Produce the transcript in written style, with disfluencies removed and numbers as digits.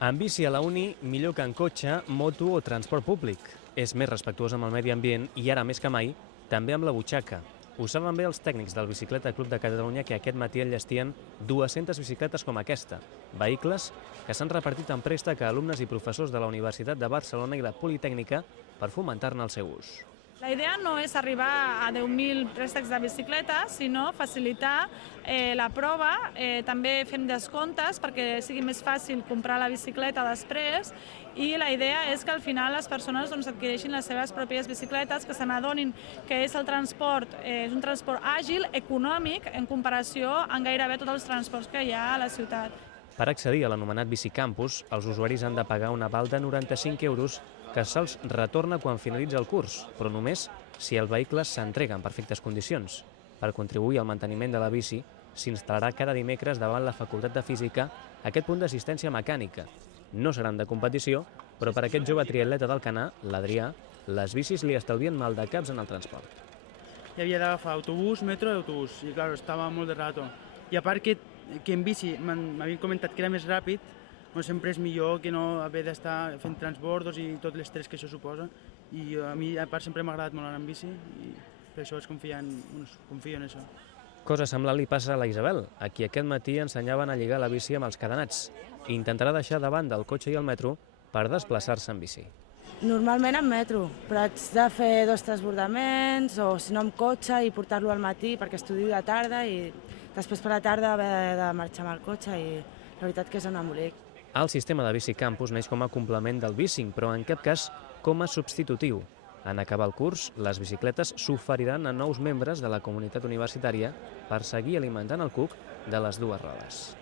En bici a la uni, millor que en cotxe, moto o transport públic. És més respectuós amb el medi ambient i ara més que mai, també amb la butxaca. Ho saben bé els tècnics del Bicicleta Club de Catalunya que aquest matí enllestien 200 bicicletes com aquesta. Vehicles que s'han repartit en préstec a alumnes i professors de la Universitat de Barcelona i la Politècnica per fomentar-ne el seu ús. La idea no és arribar a 10.000 préstecs de bicicleta, sinó facilitar la prova. També fem descomptes perquè sigui més fàcil comprar la bicicleta després i la idea és que al final les persones adquireixin les seves pròpies bicicletes, que se n'adonin que és un transport àgil, econòmic, en comparació amb gairebé tots els transports que hi ha a la ciutat. Per accedir a l'anomenat Bicicampus, els usuaris han de pagar un aval de 95 euros que se'ls retorna quan finalitza el curs, però només si el vehicle s'entrega en perfectes condicions. Per contribuir al manteniment de la bici, s'instal·larà cada dimecres davant la Facultat de Física aquest punt d'assistència mecànica. No seran de competició, però per aquest jove triatleta d'Alcanar, l'Adrià, les bicis li estalvien maldecaps en el transport. I havia d'agafar autobús, metro i autobús, i clar, estava molt de rato. I a part que en bici m'havien comentat que era més ràpid, sempre és millor que no haver d'estar fent transbordos i tot l'estrès que això suposa. I a mi, a part, sempre m'ha agradat molt anar en bici i per això confio en això. Cosa semblant li passa a la Isabel, a qui aquest matí ensenyaven a lligar la bici amb els cadenats. Intentarà deixar davant del cotxe i el metro per desplaçar-se en bici. Normalment en metro, però haig de fer 2 transbordaments o si no amb cotxe i portar-lo al matí perquè estudio de tarda i després per la tarda haver de marxar amb el cotxe i la veritat que és un embolic. El sistema de Bicicampus neix com a complement del bicing, però en cap cas com a substitutiu. En acabar el curs, les bicicletes s'oferiran a nous membres de la comunitat universitària per seguir alimentant el cuc de les dues rodes.